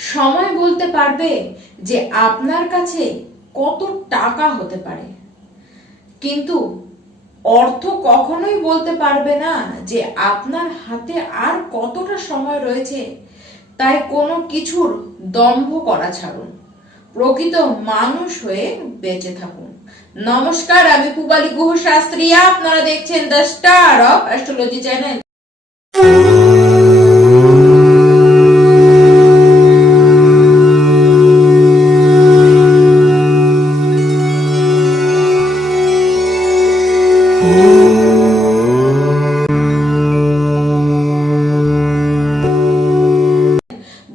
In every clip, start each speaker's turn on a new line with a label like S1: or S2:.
S1: সময় বলতে পারবে যে আপনার কাছে কত টাকা হতে পারে। কিন্তু অর্থ কখনোই বলতে পারবে না যে আপনার হাতে আর কতটা সময় রয়েছে, তাই কোনো কিছুর দম্ভ করা ছাড়ুন। প্রকৃত মানুষ হয়ে বেঁচে থাকুন। নমস্কার, আমি পুবালি গুহ শাস্ত্রী আপনারা দেখছেন the star of astrology channel.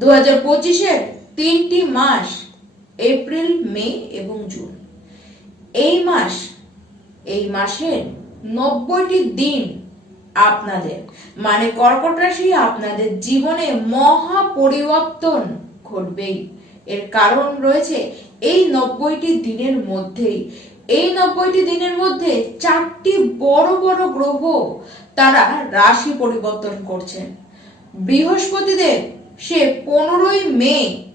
S1: দু হাজার পঁচিশের তিনটি মাস, এপ্রিল, মে এবং জুন। এই মাস, এই মাসের নব্বইটি দিন আপনাদের মানে কর্কট রাশি আপনাদের জীবনে মহা পরিবর্তন ঘটবেই। এর কারণ রয়েছে এই নব্বইটি দিনের মধ্যেই। এই নব্বইটি দিনের মধ্যে চারটি বড় বড় গ্রহ তারা রাশি পরিবর্তন করছেন। বৃহস্পতিদেব সে পনেরোই মে,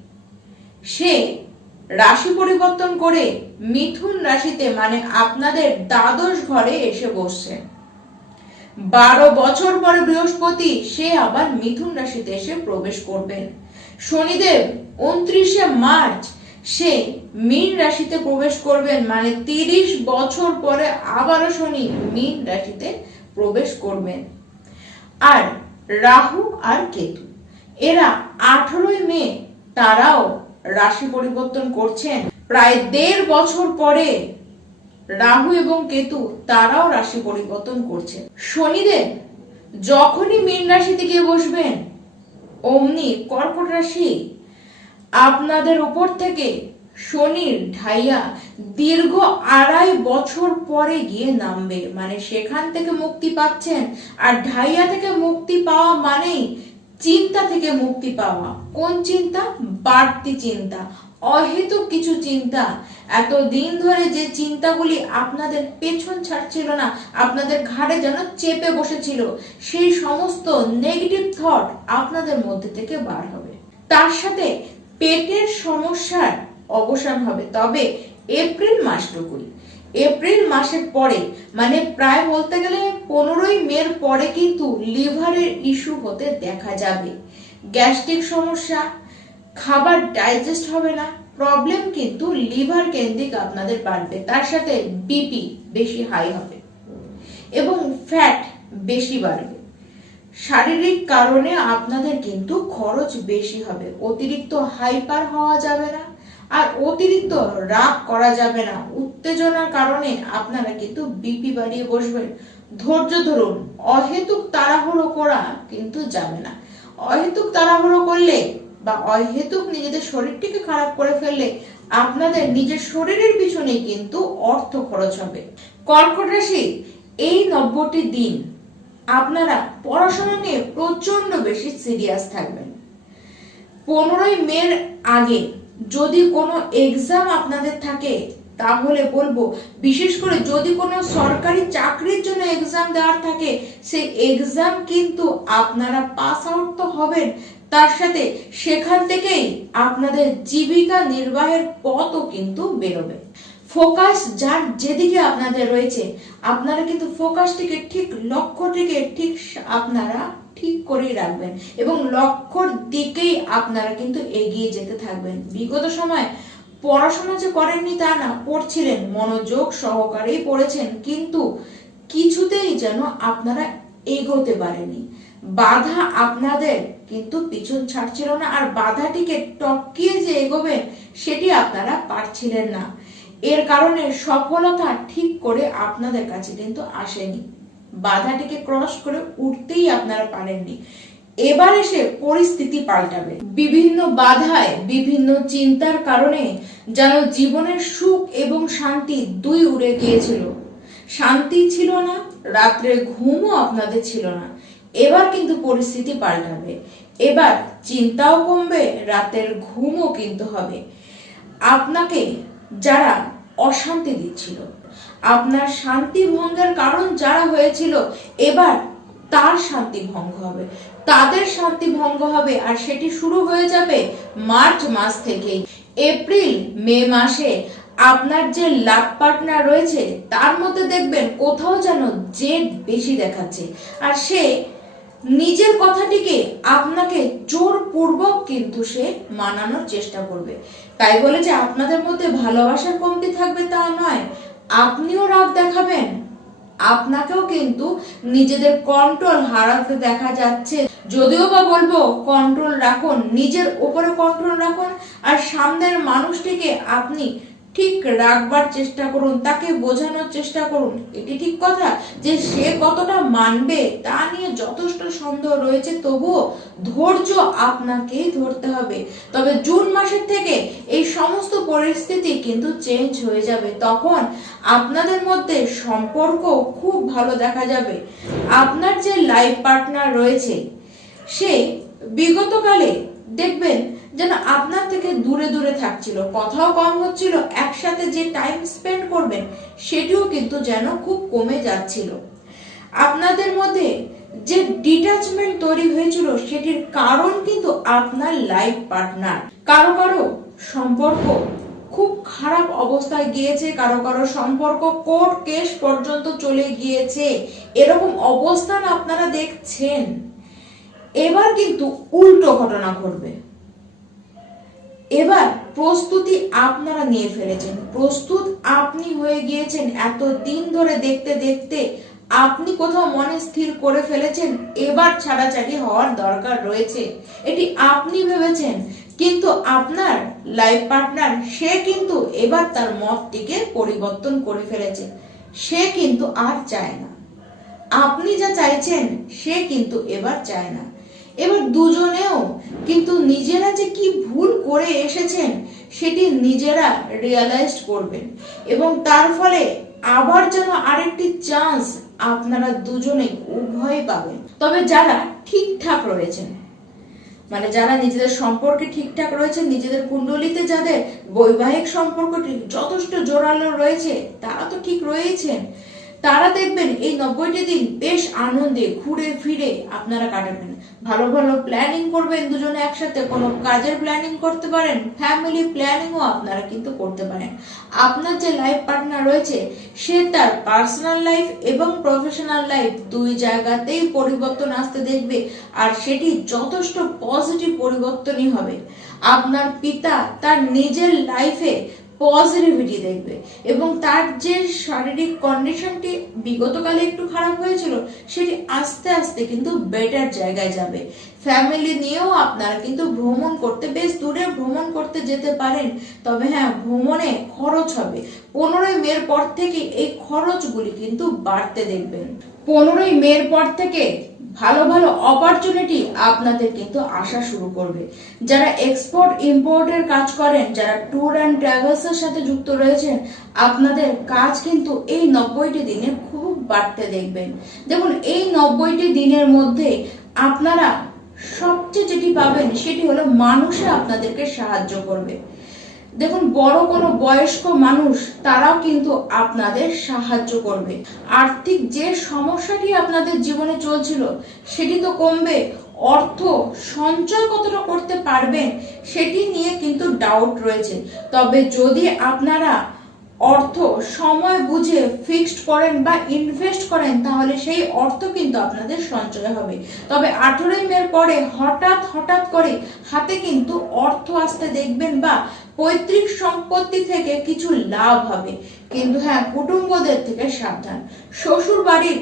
S1: সে রাশি পরিবর্তন করে মিথুন রাশিতে মানে আপনাদের দ্বাদশ ঘরে এসে বসছে। বারো বছর পরে বৃহস্পতি, সে আবার মিথুন রাশিতে এসে প্রবেশ করবেন শনিদেব, উনত্রিশে মার্চ, সে মীন রাশিতে প্রবেশ করবেন মানে তিরিশ বছর পরে আবারও শনি মীন রাশিতে প্রবেশ করবেন। আর রাহু আর কেতু। এরা আঠারোই মে তারাও রাশি পরিবর্তন করছেন। প্রায় দেড় বছর পরে রাহু এবং কেতু তারাও রাশি পরিবর্তন করছেন। শনিদেব যখনই মীন রাশিতে গিয়ে বসবেন, অমনি কর্কট রাশি আপনাদের উপর থেকে শনির ঢাইয়া দীর্ঘ আড়াই বছর পরে গিয়ে নামবে। মানে সেখান থেকে মুক্তি পাচ্ছেন। আর ঢাইয়া থেকে মুক্তি পাওয়া মানেই চিন্তা থেকে মুক্তি পাওয়া। কোন চিন্তা? বাড়তি চিন্তা। অহেতুক কিছু চিন্তা। এত দিন ধরে যে চিন্তাগুলি আপনাদের পেছন ছাড়ছিল না, আপনাদের ঘাড়ে যেন চেপে বসেছিল, সেই সমস্ত নেগেটিভ থট আপনাদের মধ্যে থেকে বার হবে। তার সাথে পেটের সমস্যার অবসান হবে। তবে এপ্রিল মাসটুকুই। এপ্রিল মাসের পরে মানে প্রায় বলতে গেলে পনেরোই মের পরে কিন্তু লিভারের ইস্যু হতে দেখা যাবে। গ্যাস্ট্রিক সমস্যা, খাবার ডাইজেস্ট হবে না, প্রবলেম কিন্তু লিভার কেন্দ্রিক আপনাদের বাড়বে, তার সাথে বিপি বেশি হাই হবে এবং ফ্যাট বেশি বাড়বে। শারীরিক কারণে আপনাদের কিন্তু খরচ বেশি হবে, অতিরিক্ত হাইপার হওয়া যাবে না আর অতিরিক্ত রাগ করা যাবে না। উত্তেজনার কারণে আপনারা কিন্তু বিপি বাড়িয়ে বসবেন। ধৈর্য ধরুন, অহেতুক তাড়াহুড়ো করা কিন্তু যাবে না। অহেতুক তাড়াহুড়ো করলে বা অহেতুক নিজেদের শরীরটিকে খারাপ করে ফেললে আপনাদের নিজের শরীরের পিছনে কিন্তু অর্থ খরচ হবে। কর্কট রাশি, এই নব্বইটি দিন আপনারা পড়াশোনা নিয়ে প্রচণ্ড বেশি সিরিয়াস থাকবেন। পনেরোই মের আগে যদি কোনো এক্সাম আপনাদের থাকে, তাহলে বলব, বিশেষ করে যদি কোনো সরকারি চাকরির জন্য এক্সাম দেওয়ার থাকে, সেই এক্সাম কিন্তু আপনারা পাস আউট তো হবেন। তার সাথে সেখান থেকেই আপনাদের জীবিকা নির্বাহের পথও কিন্তু বেরোবে। ফোকাস যার যেদিকে আপনাদের রয়েছে, আপনারা কিন্তু ফোকাসটিকে ঠিক লক্ষ্যটিকে ঠিক আপনারা ঠিক করেই রাখবেন এবং লক্ষ্যর দিকেই আপনারা কিন্তু এগিয়ে যেতে থাকবেন। বিগত সময় পড়াশোনা যে করেননি তা না, পড়ছিলেন, মনোযোগ সহকারেই পড়েছেন, কিন্তু কিছুতেই যেন আপনারা এগোতে পারেনি বাধা আপনাদের কিন্তু পিছন ছাড়ছিল না, আর বাধাটিকে টপকিয়ে যে এগোবেন, সেটি আপনারা পারছিলেন না। এর কারণে সফলতা ঠিক করে আপনাদের কাছে কিন্তু আসেনি। বাধাটিকে ক্রস করে উঠতেই আপনারা পারেননি। এবার এসে পরিস্থিতি পাল্টাবে। বিভিন্ন বাধায়, বিভিন্ন চিন্তার কারণে যেন জীবনের সুখ এবং শান্তি দুই উড়ে গিয়েছিল। শান্তি ছিল না রাত্রে ঘুমও আপনাদের ছিল না। এবার কিন্তু পরিস্থিতি পাল্টাবে। এবার চিন্তাও কমবে, রাতের ঘুমও কিন্তু হবে। আপনাকে যারা অশান্তি দিচ্ছিল। আপনার শান্তি ভঙ্গের কারণ যারা হয়েছিল, এবার তার শান্তি ভঙ্গ হবে। তাদের শান্তি ভঙ্গ হবে আর সেটি শুরু হয়ে যাবে মার্চ মাস থেকেই। এপ্রিল, মে মাসে আপনার যে লাভ পার্টনার রয়েছে, তার মধ্যে দেখবেন কোথাও যেন জেদ বেশি দেখাচ্ছে। আর সে নিজের কথাটিকে আপনাকে জোরপূর্বক কিন্তু সে মানানোর চেষ্টা করবে। তাই বলে যে আপনাদের মধ্যে ভালোবাসার কমতি থাকবে তা নয়, আপনিও রাগ দেখাবেন। আপনাকেও কিন্তু নিজেদের কন্ট্রোল হারাতে দেখা যাচ্ছে। যদিও বা বলব কন্ট্রোল রাখুন, নিজের উপরে কন্ট্রোল রাখুন, আর সামনের মানুষটিকে আপনি ঠিক রাখবার চেষ্টা করুন, তাকে বোঝানোর চেষ্টা করুন। এটি ঠিক কথা যে সে কতটা মানবে তা নিয়ে যথেষ্ট সন্দেহ রয়েছে, তবুও ধৈর্য আপনাকেই ধরতে হবে। তবে জুন মাসের থেকে এই সমস্ত পরিস্থিতি কিন্তু চেঞ্জ হয়ে যাবে। তখন আপনাদের মধ্যে সম্পর্ক খুব ভালো দেখা যাবে। আপনার যে লাইফ পার্টনার রয়েছে, সে বিগতকালে দেখবেন যেন আপনার থেকে দূরে দূরে থাকছিল, কথাও কম হচ্ছিল, একসাথে যে টাইম স্পেন্ড করবেন সেটিও কিন্তু যেন খুব কমে যাচ্ছিল। আপনাদের মধ্যে যে ডিটাচমেন্ট তৈরি হয়েছিল সেটির কারণ কিন্তু আপনার লাইফ পার্টনার কারও কারও সম্পর্ক খুব খারাপ অবস্থায় গিয়েছে, কারও কারও সম্পর্ক কোর্ট কেস পর্যন্ত চলে গিয়েছে, এরকম অবস্থান আপনারা দেখছেন। এবার কিন্তু উল্টো ঘটনা ঘটবে। এবার প্রস্তুতি আপনারা নিয়ে ফেলেছেন। প্রস্তুত আপনি হয়ে গিয়েছেন এত দিন ধরে দেখতে দেখতে আপনি কোথাও মনে স্থির করে ফেলেছেন, এবার ছাড়াছাড়ি হওয়ার দরকার রয়েছে। এটি আপনি ভেবেছেন, কিন্তু আপনার লাইফ পার্টনার সে কিন্তু এবার তার মতটিকে পরিবর্তন করে ফেলেছে। সে কিন্তু আর চায় না। আপনি যা চাইছেন, সে কিন্তু এবার চায় না। এবার দুজনেও কিন্তু নিজেরা যে কি ভুল করে এসেছেন, সেটি নিজেরা রিয়ালাইজ করবেন। এবং তার ফলে আবার যেন আরেকটি চান্স আপনারা দুজনেই উভয় পাবেন। তবে যারা ঠিকঠাক রয়েছেন মানে যারা নিজেদের সম্পর্কে ঠিকঠাক রয়েছে নিজেদের কুণ্ডলিতে যাদের বৈবাহিক সম্পর্কটি যথেষ্ট জোরালো রয়েছে, তারা তো ঠিক রয়েছেন তারা দেখবেন এই নব্বইটি দিন বেশ আনন্দে ঘুরে ফিরে আপনারা কাটাবেন। ভালো ভালো প্ল্যানিং করবেন দুজনে একসাথে, কোনো কাজের প্ল্যানিং করতে পারেন ফ্যামিলি প্ল্যানিংও আপনারা কিন্তু করতে পারেন। আপনার যে লাইফ পার্টনার রয়েছে, সে তার পার্সোনাল লাইফ এবং প্রফেশনাল লাইফ দুই জায়গাতেই পরিবর্তন আসতে দেখবে আর সেটি যথেষ্ট পজিটিভ পরিবর্তনই হবে। আপনার পিতা তার নিজের লাইফে পজিটিভিটি দেখবে। এবং তার যে শারীরিক কন্ডিশনটি বিগতকালে একটু খারাপ হয়েছিল, সেটি আস্তে আস্তে কিন্তু বেটার জায়গায় যাবে। ফ্যামিলি নিয়েও আপনারা কিন্তু ভ্রমণ করতে, বেশ দূরে ভ্রমণ করতে যেতে পারেন। তবে হ্যাঁ ভ্রমণে খরচ হবে। পনেরোই মের পর থেকে এই খরচগুলি কিন্তু বাড়তে দেখবেন। পনেরোই মের পর থেকে ভালো ভালো অপরচুনিটি আপনাদের কিন্তু আসা শুরু করবে। যারা এক্সপোর্ট ইম্পোর্টের কাজ করেন, যারা ট্যুর অ্যান্ড ট্রাভেলস এর সাথে যুক্ত রয়েছেন, আপনাদের কাজ কিন্তু এই নব্বইটি দিনে খুব বাড়তে দেখবেন। দেখুন, এই নব্বইটি দিনের মধ্যে আপনারা সবচেয়ে যেটি পাবেন সেটি হলো মানুষে আপনাদেরকে সাহায্য করবে। দেখুন, বড় কোনো বয়স্ক মানুষ, তারাও কিন্তু আপনাদের সাহায্য করবে। আর্থিক যে সমস্যাটি আপনাদের জীবনে চলছিল, সেটি তো কমবে। অর্থ সঞ্চয় কতটা করতে পারবেন, সেটি নিয়ে কিন্তু ডাউট রয়েছে। তবে যদি আপনারা অর্থ সময় বুঝে ফিক্সড করেন বা ইনভেস্ট করেন, তাহলে সেই অর্থ কিন্তু আপনাদের সঞ্চয় হবে। তবে আঠেরোই মের পরে হঠাৎ হঠাৎ করে হাতে কিন্তু অর্থ আসতে দেখবেন বা পৈতৃক সম্পত্তি থেকে কিছু লাভ হবে। কিন্তু হ্যাঁ কুটুম্বদের থেকে সাবধান। শ্বশুর বাড়ির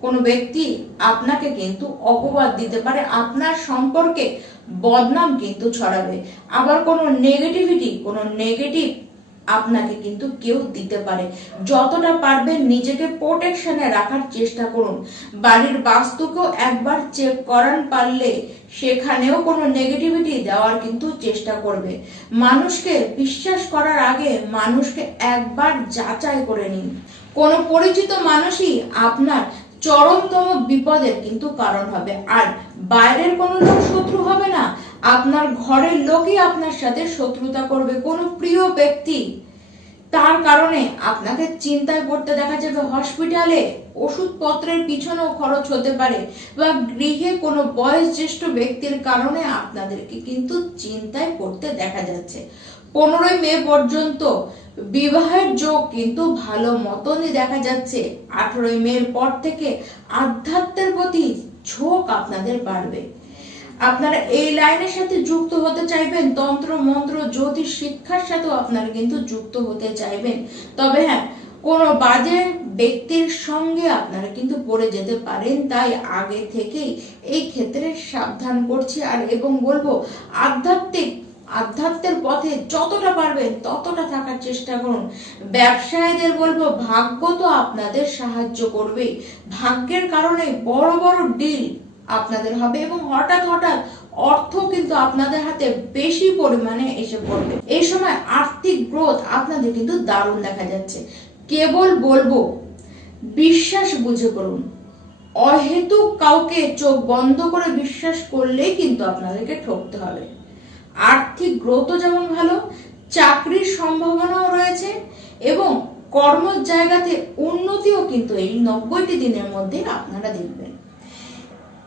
S1: কোনো ব্যক্তি আপনাকে কিন্তু অপবাদ দিতে পারে, আপনার সম্পর্কে বদনাম কিন্তু ছড়াবে। আবার কোনো নেগেটিভিটি কোনো নেগেটিভ আপনাকে কিন্তু কেউ দিতে পারে। যতটা পারবেন নিজেকে প্রোটেকশনে রাখার চেষ্টা করুন। বাড়ির বাস্তুকেও একবার চেক করান পারলে সেখানেও কোনো নেগেটিভিটি দেওয়ার কিন্তু চেষ্টা করবে। মানুষকে বিশ্বাস করার আগে মানুষকে একবার যাচাই করে নিন। কোনো পরিচিত মানুষই আপনার চরমতম বিপদের কিন্তু কারণ হবে। আর বাইরের কোনো লোক শত্রু হবে না। আপনার ঘরের লোকই আপনার সাথে শত্রুতা করবে। কোনো প্রিয় ব্যক্তি, তার কারণে আপনাকে চিন্তায় পড়তে দেখা যাবে। হসপিটালে ওষুধপত্রের পিছনেও খরচ হতে পারে বা গৃহে কোনো বয়োজ্যেষ্ঠ ব্যক্তির কারণে আপনাদেরকে কিন্তু চিন্তায় পড়তে দেখা যাচ্ছে। পনেরোই মে পর্যন্ত বিবাহের যোগ কিন্তু ভালো মতনই দেখা যাচ্ছে। আঠেরোই মের পর থেকে আধ্যাত্মের প্রতি ঝোঁক আপনাদের বাড়বে। আপনারা এই লাইনের সাথে যুক্ত হতে চাইবেন, তন্ত্র, মন্ত্র, জ্যোতিষ, শিক্ষার সাথেও আপনারা কিন্তু যুক্ত হতে চাইবেন। তবে হ্যাঁ কোনো বাজে ব্যক্তির সঙ্গে আপনারা কিন্তু পড়ে যেতে পারেন, তাই আগে থেকেই এই ক্ষেত্রে সাবধান করছি। আর এবং বলব, আধ্যাত্মিক, আধ্যাত্মের পথে যতটা পারবেন ততটা থাকার চেষ্টা করুন। ব্যবসায়ীদের বলব, ভাগ্য তো আপনাদের সাহায্য করবেই। ভাগ্যের কারণে বড় বড় ডিল আপনাদের হবে এবং হঠাৎ হঠাৎ অর্থ কিন্তু আপনাদের হাতে বেশি পরিমাণে এসে পড়বে। এই সময় আর্থিক গ্রোথ আপনাদের কিন্তু দারুণ দেখা যাচ্ছে। কেবল বলব, বিশ্বাস বুঝে করুন। অহেতুক কাউকে চোখ বন্ধ করে বিশ্বাস করলেই কিন্তু আপনাদেরকে ঠকতে হবে। আর্থিক গ্রোথও যেমন ভালো, চাকরির সম্ভাবনাও রয়েছে এবং কর্মের জায়গাতে উন্নতিও কিন্তু এই নব্বইটি দিনের মধ্যে আপনারা দেখবেন।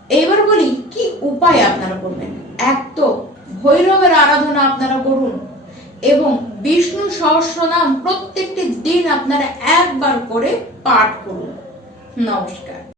S1: এবার বলি, কি উপায় আপনারা করবেন? এক তো ভৈরবের আরাধনা আপনারা করুন এবং বিষ্ণু সহস্র নাম প্রত্যেকটি দিন আপনারা একবার করে পাঠ করুন। নমস্কার।